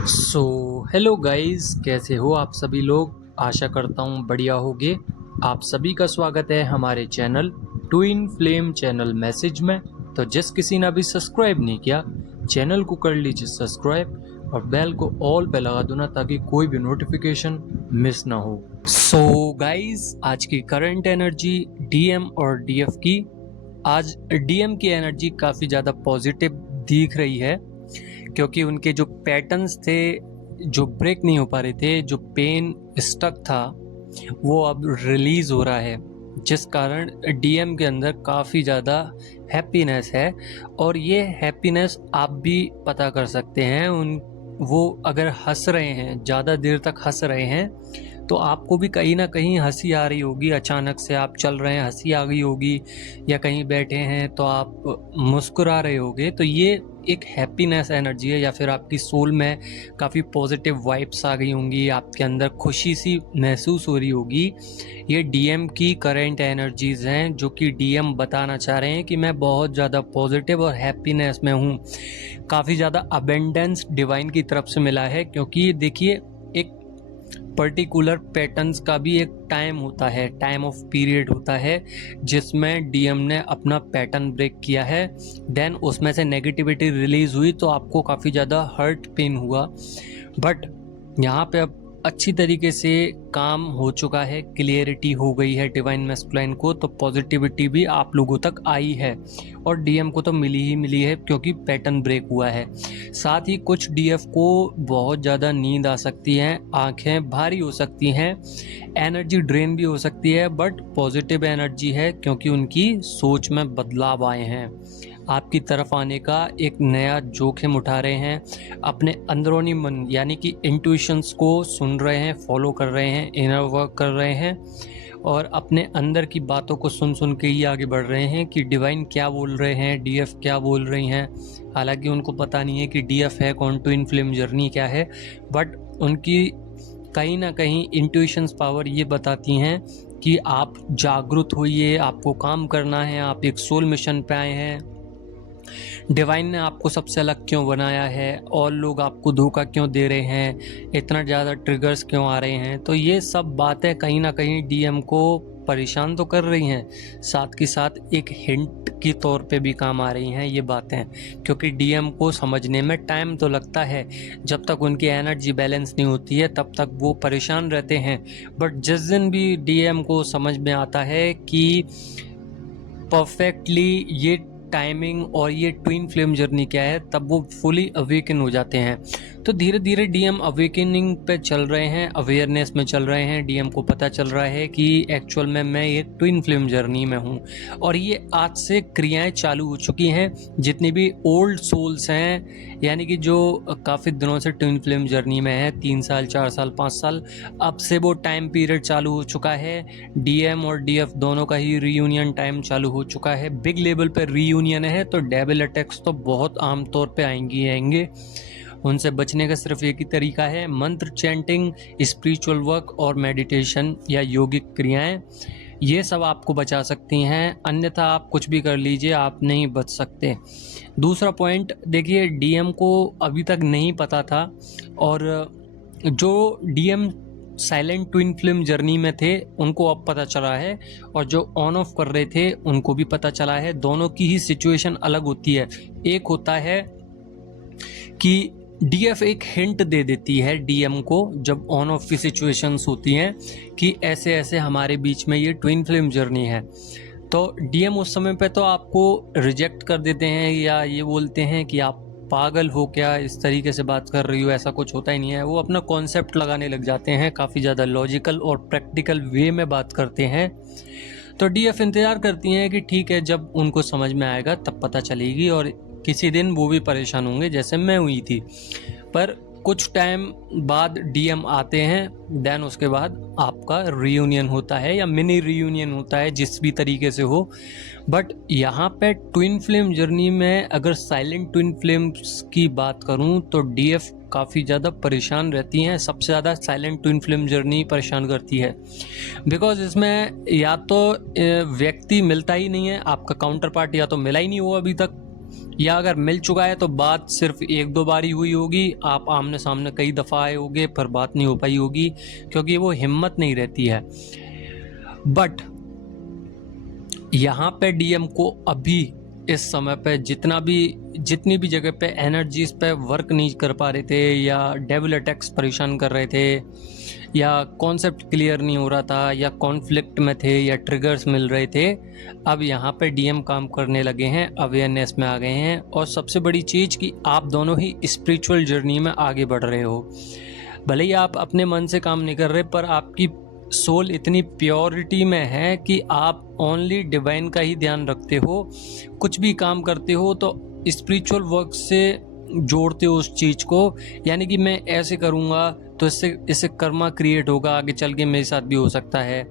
So hello guys, कैसे हो आप सभी लोग। आशा करता हूँ बढ़िया होगे। आप सभी का स्वागत है हमारे channel twin flame channel message में। तो जिस किसी ने अभी सब्सक्राइब नहीं किया, चैनल को कर लीजिए सब्सक्राइब और बेल को ऑल पे लगा दो ना, ताकि कोई भी नोटिफिकेशन मिस ना हो। सो गाइस, आज की करंट एनर्जी डीएम और डीएफ की। आज डीएम की एनर्जी काफ़ी ज़्यादा पॉजिटिव दिख रही है, क्योंकि उनके जो पैटर्न्स थे जो ब्रेक नहीं हो पा रहे थे, जो पेन स्टक था, वो अब रिलीज हो रहा है, जिस कारण डीएम के अंदर काफ़ी ज़्यादा हैप्पीनेस है। और ये हैप्पीनेस आप भी पता कर सकते हैं। वो अगर हंस रहे हैं, ज़्यादा देर तक हंस रहे हैं, तो आपको भी कहीं ना कहीं हंसी आ रही होगी। अचानक से आप चल रहे हैं, हंसी आ गई होगी, या कहीं बैठे हैं तो आप मुस्कुरा रहे होगे। तो ये एक हैप्पीनेस एनर्जी है, या फिर आपकी सोल में काफ़ी पॉजिटिव वाइब्स आ गई होंगी, आपके अंदर खुशी सी महसूस हो रही होगी। ये डीएम की करेंट एनर्जीज हैं, जो कि डीएम बताना चाह रहे हैं कि मैं बहुत ज़्यादा पॉजिटिव और हैप्पीनेस में हूँ। काफ़ी ज़्यादा अबेंडेंस डिवाइन की तरफ से मिला है, क्योंकि देखिए, एक पर्टिकुलर पैटर्न्स का भी एक टाइम होता है, टाइम ऑफ पीरियड होता है, जिसमें डीएम ने अपना पैटर्न ब्रेक किया है। देन उसमें से नेगेटिविटी रिलीज हुई, तो आपको काफ़ी ज़्यादा हर्ट पेन हुआ। बट यहाँ पे अब अच्छी तरीके से काम हो चुका है, क्लियरिटी हो गई है डिवाइन मैस्कुलाइन को, तो पॉजिटिविटी भी आप लोगों तक आई है। और डीएम को तो मिली ही मिली है, क्योंकि पैटर्न ब्रेक हुआ है। साथ ही कुछ डीएफ को बहुत ज़्यादा नींद आ सकती है, आंखें भारी हो सकती हैं, एनर्जी ड्रेन भी हो सकती है, बट पॉजिटिव एनर्जी है, क्योंकि उनकी सोच में बदलाव आए हैं। आपकी तरफ आने का एक नया जोखिम उठा रहे हैं, अपने अंदरूनी मन यानी कि इंट्यूशंस को सुन रहे हैं, फॉलो कर रहे हैं, इनर वर्क कर रहे हैं, और अपने अंदर की बातों को सुन सुन के ही आगे बढ़ रहे हैं कि डिवाइन क्या बोल रहे हैं, डीएफ क्या बोल रही हैं। हालांकि उनको पता नहीं है कि डीएफ है कौन, ट्विन फ्लेम जर्नी क्या है, बट उनकी कहीं ना कहीं इंट्यूशंस पावर ये बताती हैं कि आप जागरूक होइए, आपको काम करना है, आप एक सोल मिशन पे आए हैं। डिवाइन ने आपको सबसे अलग क्यों बनाया है, और लोग आपको धोखा क्यों दे रहे हैं, इतना ज़्यादा ट्रिगर्स क्यों आ रहे हैं। तो ये सब बातें कहीं ना कहीं डीएम को परेशान तो कर रही हैं, साथ के साथ एक हिंट के तौर पे भी काम आ रही हैं ये बातें, क्योंकि डीएम को समझने में टाइम तो लगता है। जब तक उनकी एनर्जी बैलेंस नहीं होती है, तब तक वो परेशान रहते हैं। बट जिस दिन भी डीएम को समझ में आता है कि परफेक्टली ये टाइमिंग और ये ट्विन फ्लेम जर्नी क्या है, तब वो फुली अवेकन हो जाते हैं। तो धीरे धीरे डीएम अवेकनिंग पे चल रहे हैं, अवेयरनेस में चल रहे हैं। डीएम को पता चल रहा है कि एक्चुअल में मैं एक ट्विन फ्लेम जर्नी में हूँ, और ये आज से क्रियाएं चालू हो चुकी हैं। जितनी भी ओल्ड सोल्स हैं, यानी कि जो काफ़ी दिनों से ट्विन फ्लेम जर्नी में है, 3 साल 4 साल 5 साल, अब से वो टाइम पीरियड चालू हो चुका है। डीएम और डीएफ दोनों का ही रीयूनियन टाइम चालू हो चुका है। बिग लेवल पर रीयूनियन है, तो डेविल अटैक्स तो बहुत आम तौर पे आएंगे। उनसे बचने का सिर्फ एक ही तरीका है, मंत्र चैंटिंग, स्पिरिचुअल वर्क और मेडिटेशन या योगिक क्रियाएं। ये सब आपको बचा सकती हैं, अन्यथा आप कुछ भी कर लीजिए, आप नहीं बच सकते। दूसरा पॉइंट देखिए, डीएम को अभी तक नहीं पता था, और जो DM silent twin flame journey में थे उनको अब पता चला है, और जो ऑन ऑफ कर रहे थे उनको भी पता चला है। दोनों की ही सिचुएशन अलग होती है। एक होता है कि डीएफ एक हिंट दे देती है डीएम को, जब ऑन ऑफ की सिचुएशंस होती हैं, कि ऐसे ऐसे हमारे बीच में ये ट्विन फ्लेम जर्नी है। तो डीएम उस समय पे तो आपको रिजेक्ट कर देते हैं, या ये बोलते हैं कि आप पागल हो क्या, इस तरीके से बात कर रही हो, ऐसा कुछ होता ही नहीं है। वो अपना कॉन्सेप्ट लगाने लग जाते हैं, काफ़ी ज़्यादा लॉजिकल और प्रैक्टिकल वे में बात करते हैं। तो डीएफ इंतज़ार करती हैं कि ठीक है, जब उनको समझ में आएगा तब पता चलेगी, और किसी दिन वो भी परेशान होंगे जैसे मैं हुई थी। पर कुछ टाइम बाद डीएम आते हैं, देन उसके बाद आपका रीयूनियन होता है, या मिनी रीयूनियन होता है, जिस भी तरीके से हो। बट यहाँ पे ट्विन फ्लेम जर्नी में अगर साइलेंट ट्विन फ्लेम्स की बात करूँ, तो डीएफ काफ़ी ज़्यादा परेशान रहती हैं। सबसे ज़्यादा साइलेंट ट्विन फ्लेम जर्नी परेशान करती है, बिकॉज इसमें या तो व्यक्ति मिलता ही नहीं है, आपका काउंटर पार्ट या तो मिला ही नहीं हुआ अभी तक, या अगर मिल चुका है तो बात सिर्फ एक दो बार ही हुई होगी, आप आमने सामने कई दफ़ा आए होंगे पर बात नहीं हो पाई होगी क्योंकि वो हिम्मत नहीं रहती है। बट यहाँ पे डीएम को अभी इस समय पे जितनी भी जगह पे एनर्जीज पे वर्क नहीं कर पा रहे थे, या डेविल अटैक्स परेशान कर रहे थे, या कॉन्सेप्ट क्लियर नहीं हो रहा था, या कॉन्फ्लिक्ट में थे, या ट्रिगर्स मिल रहे थे, अब यहाँ पे डीएम काम करने लगे हैं, अवेयरनेस में आ गए हैं। और सबसे बड़ी चीज़ कि आप दोनों ही स्पिरिचुअल जर्नी में आगे बढ़ रहे हो। भले ही आप अपने मन से काम नहीं कर रहे, पर आपकी सोल इतनी प्योरिटी में है कि आप ओनली डिवाइन का ही ध्यान रखते हो। कुछ भी काम करते हो तो स्पिरिचुअल वर्क से जोड़ते हो उस चीज़ को, यानी कि मैं ऐसे करूँगा तो इससे कर्मा क्रिएट होगा, आगे चल के मेरे साथ भी हो सकता है।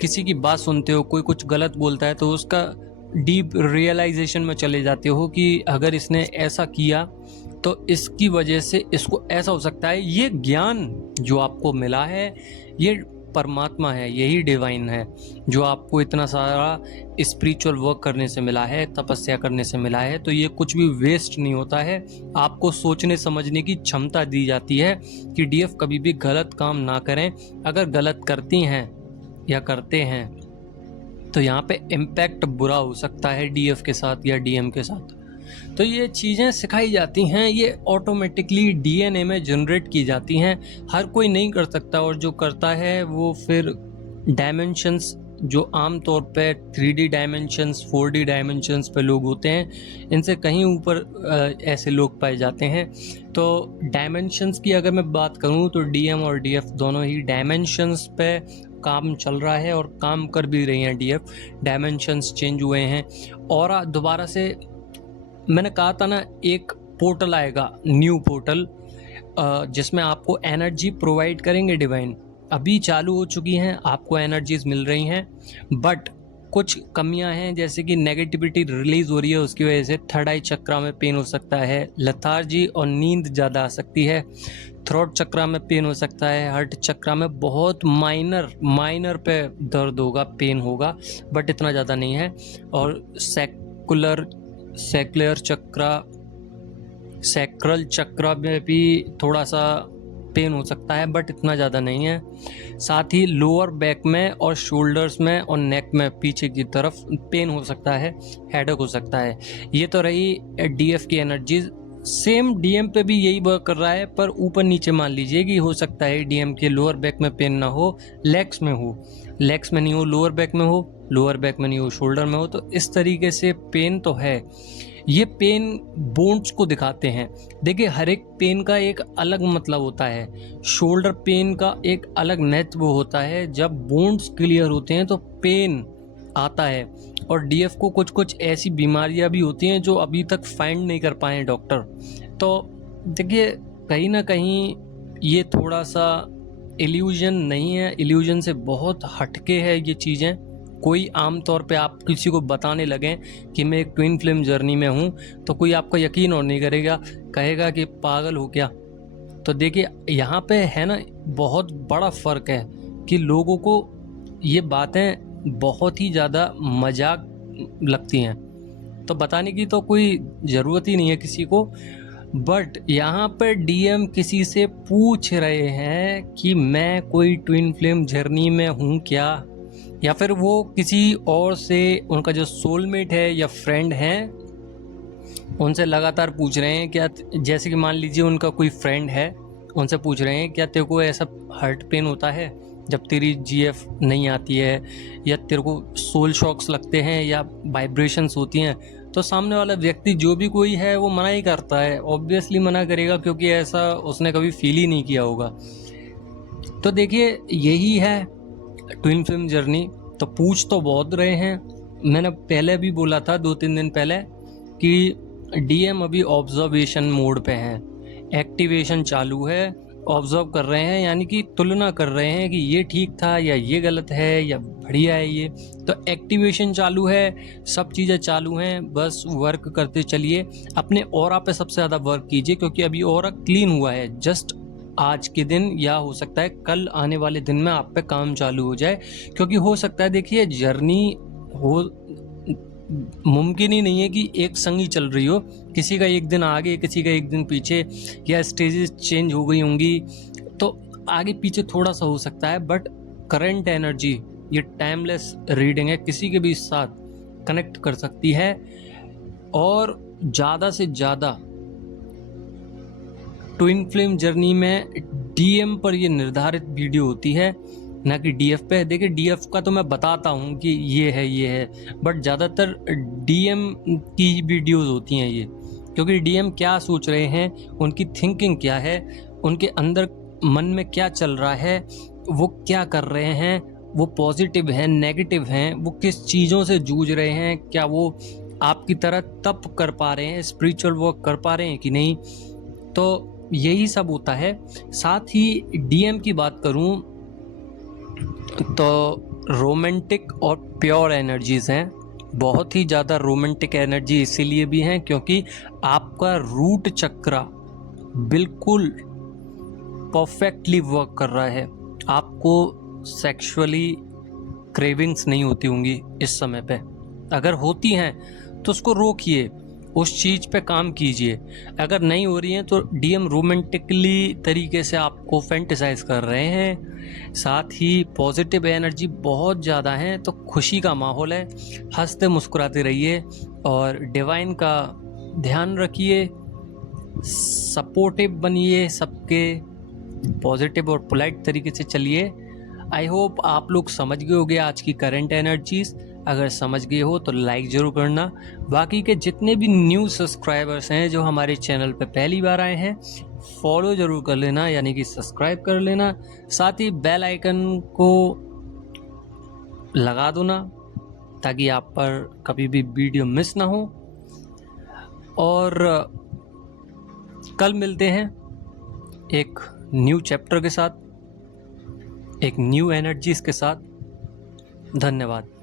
किसी की बात सुनते हो, कोई कुछ गलत बोलता है तो उसका डीप रियलाइजेशन में चले जाते हो कि अगर इसने ऐसा किया तो इसकी वजह से इसको ऐसा हो सकता है। ये ज्ञान जो आपको मिला है ये परमात्मा है, यही डिवाइन है जो आपको इतना सारा स्पिरिचुअल वर्क करने से मिला है, तपस्या करने से मिला है। तो ये कुछ भी वेस्ट नहीं होता है, आपको सोचने समझने की क्षमता दी जाती है कि डीएफ कभी भी गलत काम ना करें। अगर गलत करती हैं या करते हैं तो यहाँ पे इम्पैक्ट बुरा हो सकता है डीएफ के साथ या डीएम के साथ। तो ये चीज़ें सिखाई जाती हैं, ये ऑटोमेटिकली डीएनए में जनरेट की जाती हैं, हर कोई नहीं कर सकता, और जो करता है वो फिर डायमेंशंस जो आम तौर पे 3D डायमेंशंस 4D डायमेंशंस पे लोग होते हैं, इनसे कहीं ऊपर ऐसे लोग पाए जाते हैं। तो डायमेंशंस की अगर मैं बात करूं तो डीएम और डीएफ दोनों ही डायमेंशंस पे काम चल रहा है और काम कर भी रही हैं। डीएफ डायमेंशंस चेंज हुए हैं और दोबारा से मैंने कहा था ना, एक पोर्टल आएगा, न्यू पोर्टल, जिसमें आपको एनर्जी प्रोवाइड करेंगे डिवाइन। अभी चालू हो चुकी हैं, आपको एनर्जीज मिल रही हैं, बट कुछ कमियां हैं, जैसे कि नेगेटिविटी रिलीज हो रही है, उसकी वजह से थर्ड आई चक्रा में पेन हो सकता है, लथार्जी और नींद ज़्यादा आ सकती है, थ्रोट चक्रा में पेन हो सकता है, हार्ट चक्रा में बहुत माइनर पे दर्द होगा, पेन होगा, बट इतना ज़्यादा नहीं है। और सैक्रल चक्रा में भी थोड़ा सा पेन हो सकता है, बट इतना ज़्यादा नहीं है। साथ ही लोअर बैक में और शोल्डर्स में और नेक में पीछे की तरफ पेन हो सकता है, हेडेक हो सकता है। ये तो रही डीएफ की एनर्जीज। सेम डीएम पे भी यही वर्क कर रहा है, पर ऊपर नीचे मान लीजिए कि हो सकता है डीएम के लोअर बैक में पेन ना हो, लेग्स में हो, लेग्स में नहीं हो, लोअर बैक में हो, लोअर बैक में नहीं हो, शोल्डर में हो। तो इस तरीके से पेन तो है। ये पेन बोन्स को दिखाते हैं। देखिए, हर एक पेन का एक अलग मतलब होता है। शोल्डर पेन का एक अलग महत्व होता है। जब बोन्स क्लियर होते हैं तो पेन आता है। और डीएफ को कुछ कुछ ऐसी बीमारियां भी होती हैं जो अभी तक फाइंड नहीं कर पाए डॉक्टर। तो देखिए, कहीं ना कहीं ये थोड़ा सा इल्यूजन नहीं है, इल्यूजन से बहुत हटके है ये चीज़ें। कोई आम तौर पे आप किसी को बताने लगें कि मैं एक ट्विन फ्लेम जर्नी में हूँ तो कोई आपका यकीन और नहीं करेगा, कहेगा कि पागल हो क्या। तो देखिए, यहाँ पे है ना, बहुत बड़ा फ़र्क है कि लोगों को ये बातें बहुत ही ज़्यादा मजाक लगती हैं, तो बताने की तो कोई ज़रूरत ही नहीं है किसी को। बट यहाँ पर डीएम किसी से पूछ रहे हैं कि मैं कोई ट्विन फ्लेम जर्नी में हूँ क्या, या फिर वो किसी और से, उनका जो सोलमेट है या फ्रेंड है, उनसे लगातार पूछ रहे हैं क्या। जैसे कि मान लीजिए उनका कोई फ्रेंड है, उनसे पूछ रहे हैं क्या तेरे को ऐसा हार्ट पेन होता है जब तेरी जीएफ नहीं आती है, या तेरे को सोल शॉक्स लगते हैं या वाइब्रेशंस होती हैं। तो सामने वाला व्यक्ति जो भी कोई है वो मना ही करता है, ऑब्वियसली मना करेगा, क्योंकि ऐसा उसने कभी फील ही नहीं किया होगा। तो देखिए, यही है ट्विन फ्लेम जर्नी। तो पूछ तो बहुत रहे हैं, मैंने पहले भी बोला था 2-3 दिन पहले कि डीएम अभी ऑब्जर्वेशन मोड पे हैं, एक्टिवेशन चालू है, ऑब्जर्व कर रहे हैं, यानी कि तुलना कर रहे हैं कि ये ठीक था या ये गलत है या बढ़िया है ये। तो एक्टिवेशन चालू है, सब चीज़ें चालू हैं, बस वर्क करते चलिए। अपने ऑरा पे सबसे ज़्यादा वर्क कीजिए, क्योंकि अभी ऑरा क्लीन हुआ है जस्ट आज के दिन, या हो सकता है कल आने वाले दिन में आप पे काम चालू हो जाए। क्योंकि हो सकता है, देखिए, जर्नी हो मुमकिन ही नहीं है कि एक संग ही चल रही हो, किसी का एक दिन आगे किसी का एक दिन पीछे, या स्टेजेस चेंज हो गई होंगी तो आगे पीछे थोड़ा सा हो सकता है, बट करंट एनर्जी ये टाइमलेस रीडिंग है, किसी के भी साथ कनेक्ट कर सकती है। और ज़्यादा से ज़्यादा ट्विन फ्लेम जर्नी में डीएम पर ये निर्धारित वीडियो होती है, ना कि डीएफ पे। देखिए डीएफ का तो मैं बताता हूँ कि ये है, बट ज़्यादातर डीएम की ही वीडियोस होती हैं ये, क्योंकि डीएम क्या सोच रहे हैं, उनकी थिंकिंग क्या है, उनके अंदर मन में क्या चल रहा है, वो क्या कर रहे हैं, वो पॉजिटिव हैं, नेगेटिव हैं, वो किस चीज़ों से जूझ रहे हैं, क्या वो आपकी तरह तप कर पा रहे हैं, स्पिरिचुअल वर्क कर पा रहे हैं कि नहीं। तो यही सब होता है। साथ ही डीएम की बात करूं तो रोमांटिक और प्योर एनर्जीज हैं, बहुत ही ज़्यादा रोमांटिक एनर्जी इसीलिए भी हैं क्योंकि आपका रूट चक्रा बिल्कुल परफेक्टली वर्क कर रहा है। आपको सेक्सुअली क्रेविंग्स नहीं होती होंगी इस समय पे, अगर होती हैं तो उसको रोकिए, उस चीज़ पे काम कीजिए। अगर नहीं हो रही हैं तो डीएम रोमांटिकली तरीके से आपको फैंटेसाइज कर रहे हैं। साथ ही पॉजिटिव एनर्जी बहुत ज़्यादा है, तो खुशी का माहौल है, हंसते मुस्कुराते रहिए और डिवाइन का ध्यान रखिए, सपोर्टिव बनिए, सबके पॉजिटिव और पोलाइट तरीके से चलिए। आई होप आप लोग समझ गए होंगे आज की करंट एनर्जीज। अगर समझ गए हो तो लाइक ज़रूर करना। बाकी के जितने भी न्यू सब्सक्राइबर्स हैं जो हमारे चैनल पे पहली बार आए हैं, फॉलो ज़रूर कर लेना, यानी कि सब्सक्राइब कर लेना। साथ ही बेल आइकन को लगा दो ना, ताकि आप पर कभी भी वीडियो मिस ना हो। और कल मिलते हैं एक न्यू चैप्टर के साथ, एक न्यू एनर्जीज के साथ। धन्यवाद।